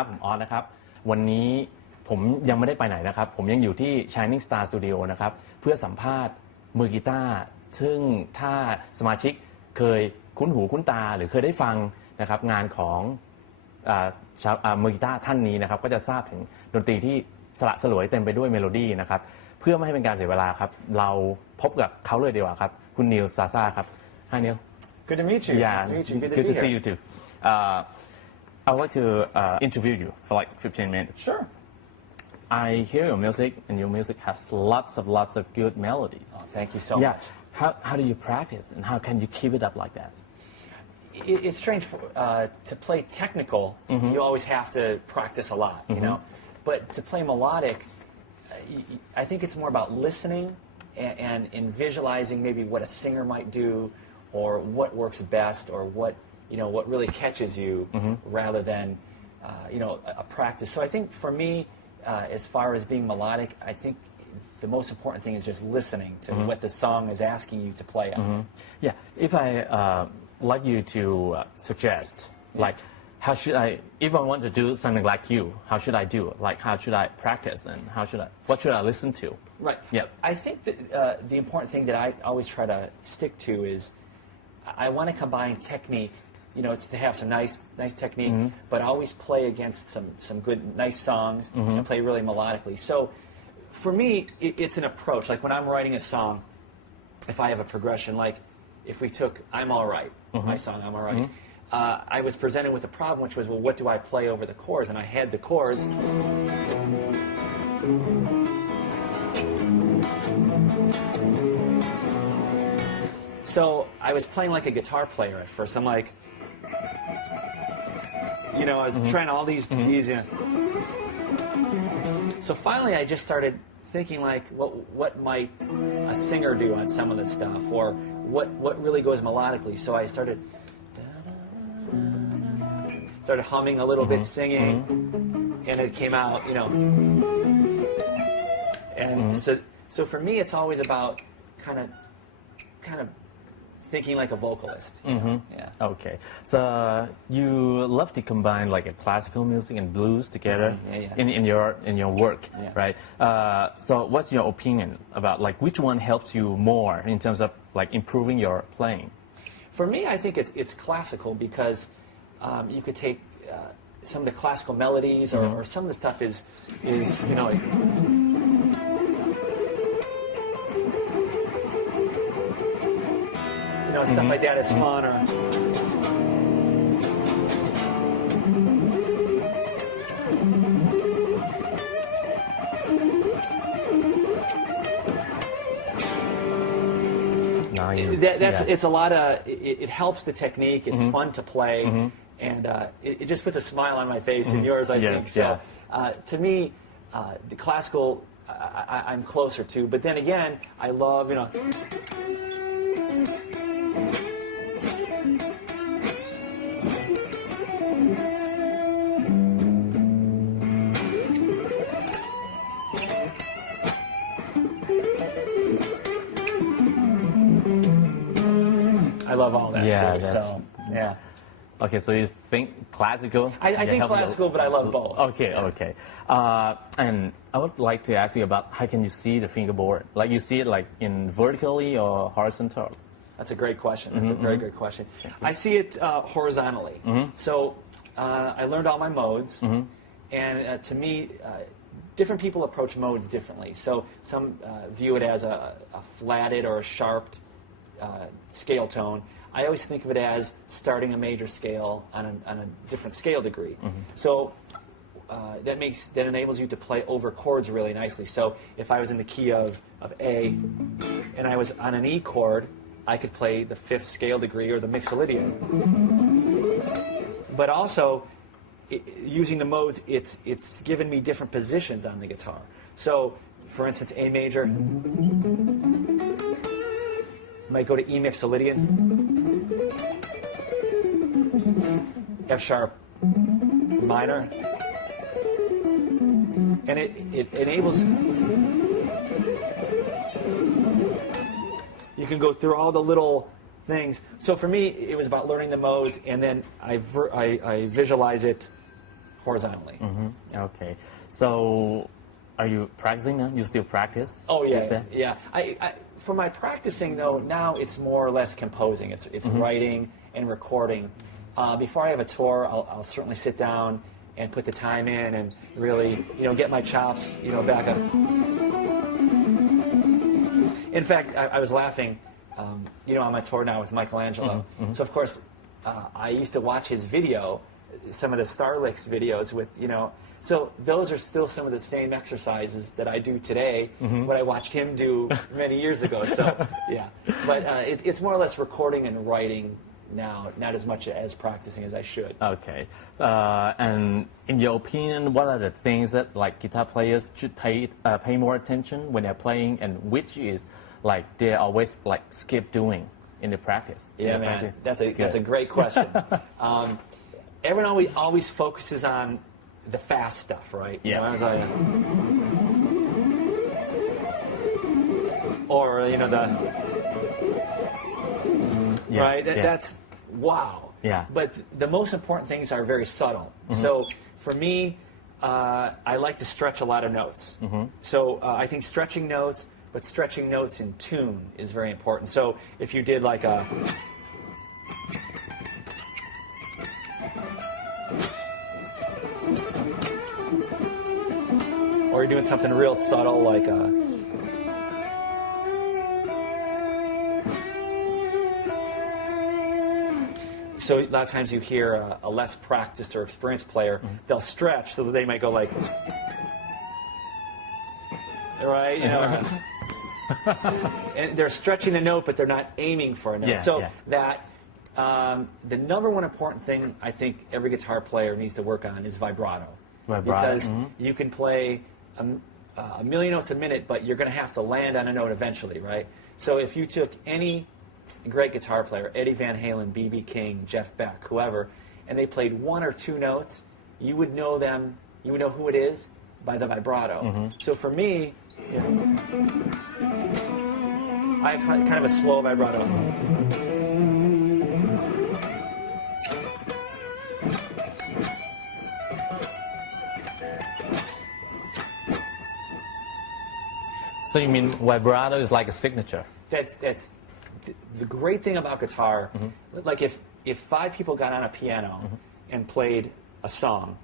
ครับผมออสนะครับวันนี้ผมยังไม่ได้ไปไหนนะครับผมยังอยู่ที่ Shining Star Studio นะครับเพื่อสัมภาษณ์มือกีตาร์ซึ่งถ้าสมาชิกเคยคุ้นหูคุ้นตาหรือเคยได้ฟังนะครับงานของมือกีตาร์ท่านนี้นะครับก็จะทราบถึงดนตรีที่สละสลวยเต็มไปด้วยเมโลดี้นะครับเพื่อไม่ให้เป็นการเสียเวลาครับเราพบกับเขาเลยดีกว่าครับคุณนิวซาซาครับ Hi Neil. Good to meet you. Yeah, nice to meet you. good to see you too. I would like to interview you for like 15 minutes. Sure. I hear your music, and your music has lots of good melodies. Oh, thank you so yeah. much. How do you practice, and how can you keep it up like that? It's strange to play technical. You always have to practice a lot, you know. But to play melodic, I think it's more about listening and in visualizing maybe what a singer might do, or what works best, or what really catches you, rather than a practice. So I think for me, as far as being melodic, I think the most important thing is just listening to what the song is asking you to play on. Yeah, if I like you to suggest, like, how should if I want to do something like you, how should I do it? Like, how should I practice, and what should I listen to? Right. Yeah. I think that the important thing that I always try to stick to is I want to combine technique. It's to have some nice technique, but always play against some good, nice songs and play really melodically. So, for me, it's an approach. Like when I'm writing a song, if I have a progression, like if we took "I'm All Right," my song "I'm All Right," I was presented with a problem, which was, well, what do I play over the chords? And I had the chords. So I was playing like a guitar player at first. I'm like, I was trying all these. So finally, I just started thinking like, what might a singer do on some of this stuff, or what really goes melodically. So I started humming a little bit, singing, and it came out, And so for me, it's always about kind of thinking like a vocalist. Yeah. Okay. So you love to combine like a classical music and blues together in your work, right? So what's your opinion about like which one helps you more in terms of like improving your playing? For me, I think it's classical because you could take some of the classical melodies or some of the stuff is like, stuff like that is fun. Or it's a lot of it helps the technique. It's fun to play, and it just puts a smile on my face and yours, I think. So to me, the classical I'm closer to, but then again, I love I love all that too. So yeah. Okay, so you think classical? I think classical, but I love both. Okay, okay. And I would like to ask you about how can you see the fingerboard? Like you see it like in vertically or horizontal? That's a great question. That's a very great question. I see it horizontally. So I learned all my modes, and to me, different people approach modes differently. So some view it as a flatted or a sharped scale tone. I always think of it as starting a major scale on a different scale degree. So that enables you to play over chords really nicely. So if I was in the key of A, and I was on an E chord, I could play the 5th scale degree or the mixolydian. But also, using the modes, it's given me different positions on the guitar. So, for instance, A major might go to E mixolydian, F sharp minor, and it enables. You can go through all the little things. So for me, it was about learning the modes, and then I visualize it horizontally. Okay. So, are you practicing now? You still practice? Oh this yeah, day? yeah. For my practicing though, now it's more or less composing. It's writing and recording. Before I have a tour, I'll certainly sit down and put the time in and really, get my chops, back up. In fact, I was laughing, on my tour now with Michelangelo. So of course, I used to watch his video, some of the Starlicks videos with, so those are still some of the same exercises that I do today, what I watched him do many years ago. So, yeah. But it's more or less recording and writing now, not as much as practicing as I should. Okay. And in your opinion, what are the things that like guitar players should pay more attention when they're playing, and which is like they always like skip doing in the practice? Yeah, man, that's a great question. Everyone always focuses on the fast stuff, right? Yeah. Or the Yeah, right? yeah. That's wow. Yeah. But the most important things are very subtle. So for me, I like to stretch a lot of notes. So I think stretching notes, but stretching notes in tune is very important. So if you did like a or you're doing something real subtle like a so a lot of times you hear a less practiced or experienced player, they'll stretch so that they might go like, right? And they're stretching the note, but they're not aiming for a note. That the number one important thing I think every guitar player needs to work on is vibrato. Because you can play a million notes a minute, but you're going to have to land on a note eventually, right? So if you took any great guitar player, Eddie Van Halen, B.B. King, Jeff Beck, whoever, and they played one or two notes, you would know them, you would know who it is by the vibrato. So for me, I have kind of a slow vibrato. So you mean vibrato is like a signature? That's the great thing about guitar. Like if 5 people got on a piano and played a song,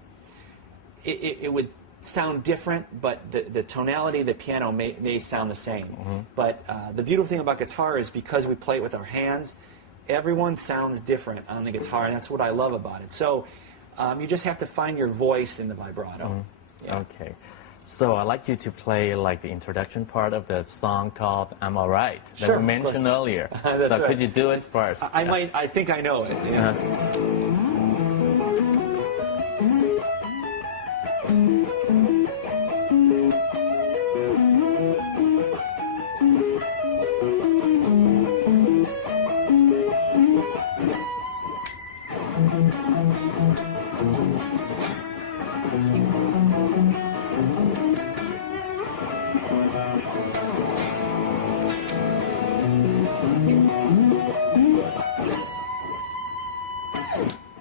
it would sound different, but the tonality of the piano may sound the same. But the beautiful thing about guitar is because we play it with our hands, everyone sounds different on the guitar, and that's what I love about it. So you just have to find your voice in the vibrato. Yeah. Okay. So I'd like you to play like the introduction part of the song called "I'm Alright" that Sure, we mentioned earlier. That's So right. could you do it first? I think I know it. Yeah.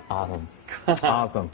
Awesome. Awesome.